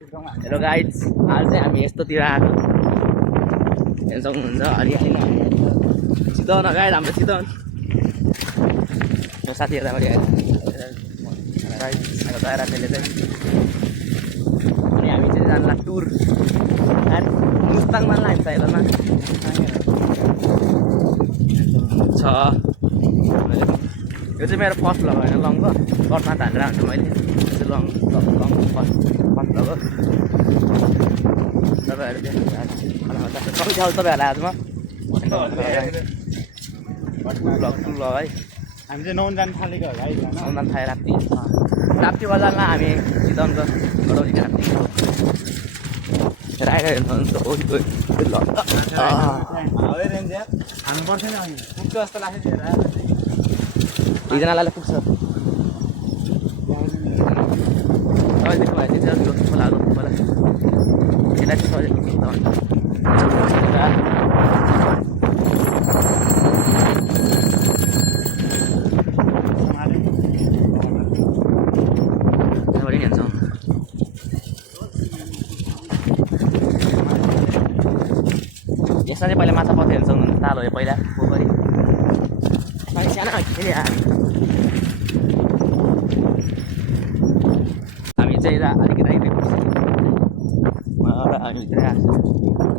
Hello guys, आज चाहिँ हामी यस्तोतिर आएको हेर्न सक्नुहुन्छ। हरियालीमा चितवन गाइड, हाम्रो चितवन म साथीहरू अगाडि आएर त्यसले चाहिँ अनि हामी चाहिँ जानुला टुर मुस्ताङमा लान्छ हेर्नमा छ। यो चाहिँ मेरो फर्स्ट भ्लग होइन, लङको कर्मा हालेर हुन्छ मैले लङ फर्स्ट भ्लग हो। तपाईँहरू तपाईँहरूलाई आज म टुर भ्लग है। हामी चाहिँ नुहाउनु जानु थालेको होला है, नुहाउनु थालेँ राप्ती बजारमा हामी चितवनको गडौली राप्ती आइरहेको हुन्छ। हामी पर्छ नि पुग्छ जस्तो लाग्छ। दुईजनालाई पुग्छ। यसमा चाहिँ पहिला माछा पत्थर हेर्न सक्नुहुन्छ। ताल हो पहिला पोखरी सानो खेले हामी चाहिँ अलिकति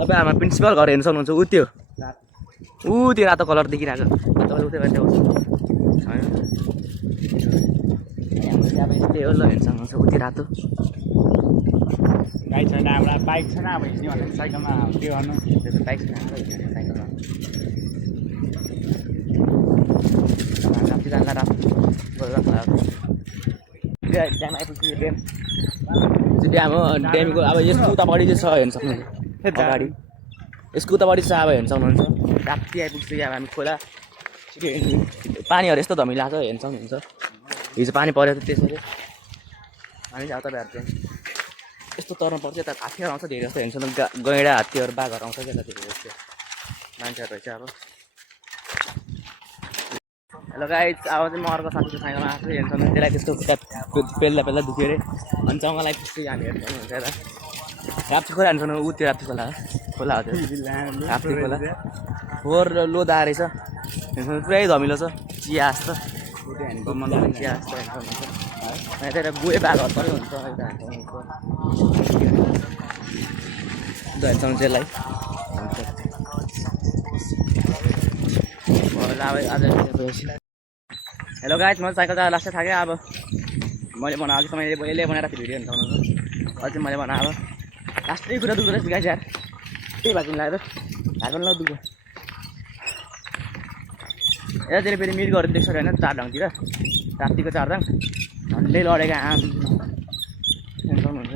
तपाईँ हाम्रो प्रिन्सिपल घर हेर्न सक्नुहुन्छ। ऊ त्यो रातो कलर देखिरहेको तपाईँले उतै गर्दै अब यस्तै हो ल, हेर्न सक्नुहुन्छ। ऊ त्यो रातो गाडी छैन, हाम्रो बाइक छैन। अब हिँड्ने भने साइकलमा के गर्नु, त्यो त बाइक छैन साइकलमा राति जान्ला रात ड्याम आइपुग्यो। ड्याम हो। ड्यामको अब यसको उतापट्टि चाहिँ छ हेर्न सक्नुहुन्छ। अगाडि यसको उतापट्टि चाहिँ अब हेर्न सक्नुहुन्छ। राति आइपुग्छ। अब हामी खोला पानीहरू यस्तो धमिलो आएको हेर्न सक्नुहुन्छ। हिजो पानी पऱ्यो त्यसरी हामी चाहिँ तपाईँहरू चाहिँ यस्तो तर्नु पर्छ। यता हात्तीहरू आउँछ धेरै जस्तो हेर्न सक्नुहुन्छ। गैँडा हात्तीहरू बाघहरू आउँछ क्या धेरै जस्तो मान्छेहरू रहेछ। अब हेलो गाइज, अब चाहिँ म अर्को साथीको साइकलमा आएको छु। हेर्न सक्नुहुन्छ। त्यसलाई त्यस्तो पेल्दा दुख्यो अरे अनि जङ्गल आइपुग्छ। हामी हेर्न सक्नुहुन्छ। यता राप्ती खोला हेर्न सक्नुहुन्छ। ऊ त्यो राप्ती खोला हो त्यो राप्ती खोला फोहोर लोदा रहेछ हेर्न सक्नुहुन्छ। पुरै धमिलो छ चिया जस्तो चिया जस्तो हेर्न सक्नुहुन्छ। यता गुए बाघहरू पनि हुन्छ हेर्न सक्नुहुन्छ। यसलाई आज हेलो गाइज, म साइकल चलाएर लास्टै थाक्यो। अब मैले बनाएको समय यसले बनाएर भिडियो हेर्न सक्नुहुन्छ। अझै मैले बनाएको लास्टै कुरा दुख्दो रहेछ गाइज यार। त्यही भएको लाग्यो ढाड पनि दुख्यो। यतातिर फेरि मिर्गहरू देख्छ होइन चारधाङतिर, रातिको चारधाङ झन्डै लडेको आम हेर्न सक्नुहुन्छ।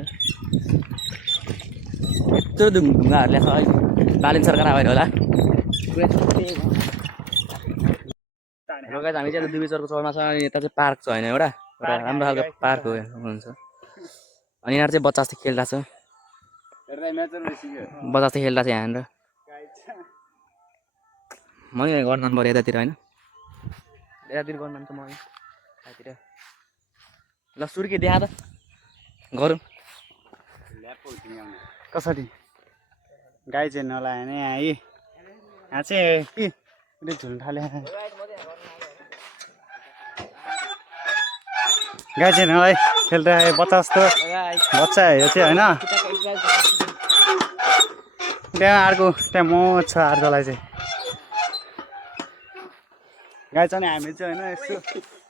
यत्रो ढुङ्गाहरूले छ अहिले बालिन सरकार आएर होला। हेलो गाइज, हामी चाहिँ दुबीचरको चौरमा छ। अनि यता चाहिँ पार्क छ होइन, एउटा राम्रो खालको पार्क हो हुनुहुन्छ। अनि यहाँनिर चाहिँ बच्चा जस्तो खेलिरहेको छ। बच्चा जस्तो खेलिरहेको छ यहाँनिर। म गर्न पऱ्यो यतातिर होइन, यतातिर गर्नु त म यतातिर। ल सुर्के देखा त गरौँ कसरी गाई चाहिँ नलायो भने यहाँ चाहिँ के झुल्नु थाल्यो। गाई चाहिँ नलाई खेल्दा बच्चा जस्तो बच्चा यो चाहिँ होइन। त्यहाँ अर्को त्यहाँ म छ अर्कोलाई चाहिँ गाई चाहिँ हामी चाहिँ होइन यस्तो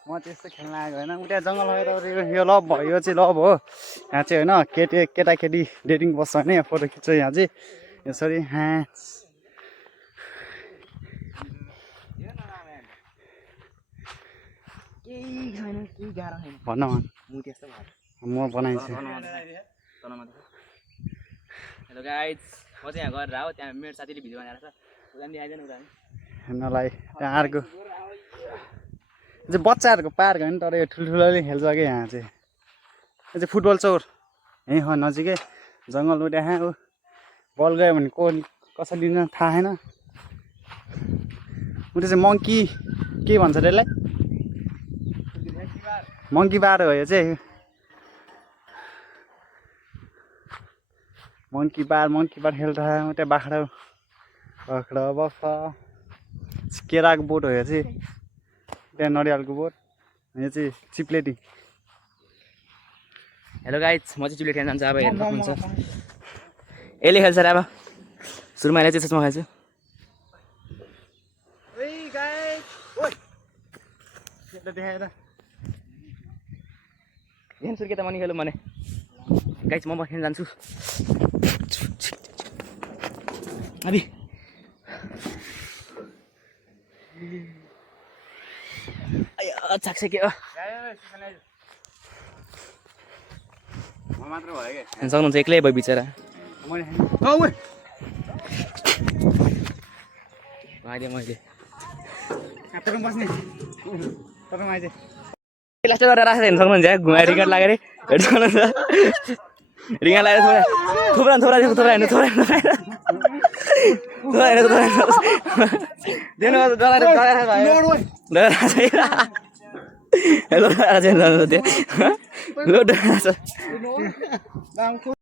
म चाहिँ यस्तो खेल्न आएको होइन। त्यहाँ जङ्गल लगेर यो लभ भयो, यो चाहिँ लभ हो। यहाँ चाहिँ होइन केटाकेटी डेटिङ बस्छ होइन। यहाँ फोटो खिच्छ यहाँ चाहिँ यसरी भन्न म बनाइछु। हेलो गाइज, म चाहिँ यहाँ गरेर हो। त्यहाँ मेरो साथीले भिडियो बनाएर छ आइदिनु उता हेर्नलाई। त्यहाँ अर्को चाहिँ बच्चाहरूको पार्क होइन, तर यो ठुल्ठुलोले खेल्छ कि यहाँ चाहिँ। यो चाहिँ फुटबल चौर यहीँ हो नजिकै जङ्गल उठ्या हो। बल गयो भने कसरी लिन थाहा छैन। उता चाहिँ मङ्की के भन्छ त्यसलाई, मङ्की बार हो यो चाहिँ। मङ्की बार खेल्छ त्यहाँ बाख्रा बस्छ केराको बोट हो यो चाहिँ त्यहाँ नरिवलको बोट यो चाहिँ चिप्लेटी हेलो गाइज म चाहिँ चिप्लेटी खेल्न जान्छु अब हेर्नु सक्नुहुन्छ यसले खेल्छ र अब सुरुमा यसले चाहिँ चस्मा खेल्छु के त मनी खेलौँ भने गाइज म खेल्न जान्छु अभी के सक्नुहुन्छ एक्लै भयो बिचरा मैले लास्ट गरेर राखेर हेर्नु सक्नुहुन्छ घुमाएर रिङ्गट लागेर हेर्नु सक्नुहुन्छ रिङ्गट लागेर थोरा हेर्नु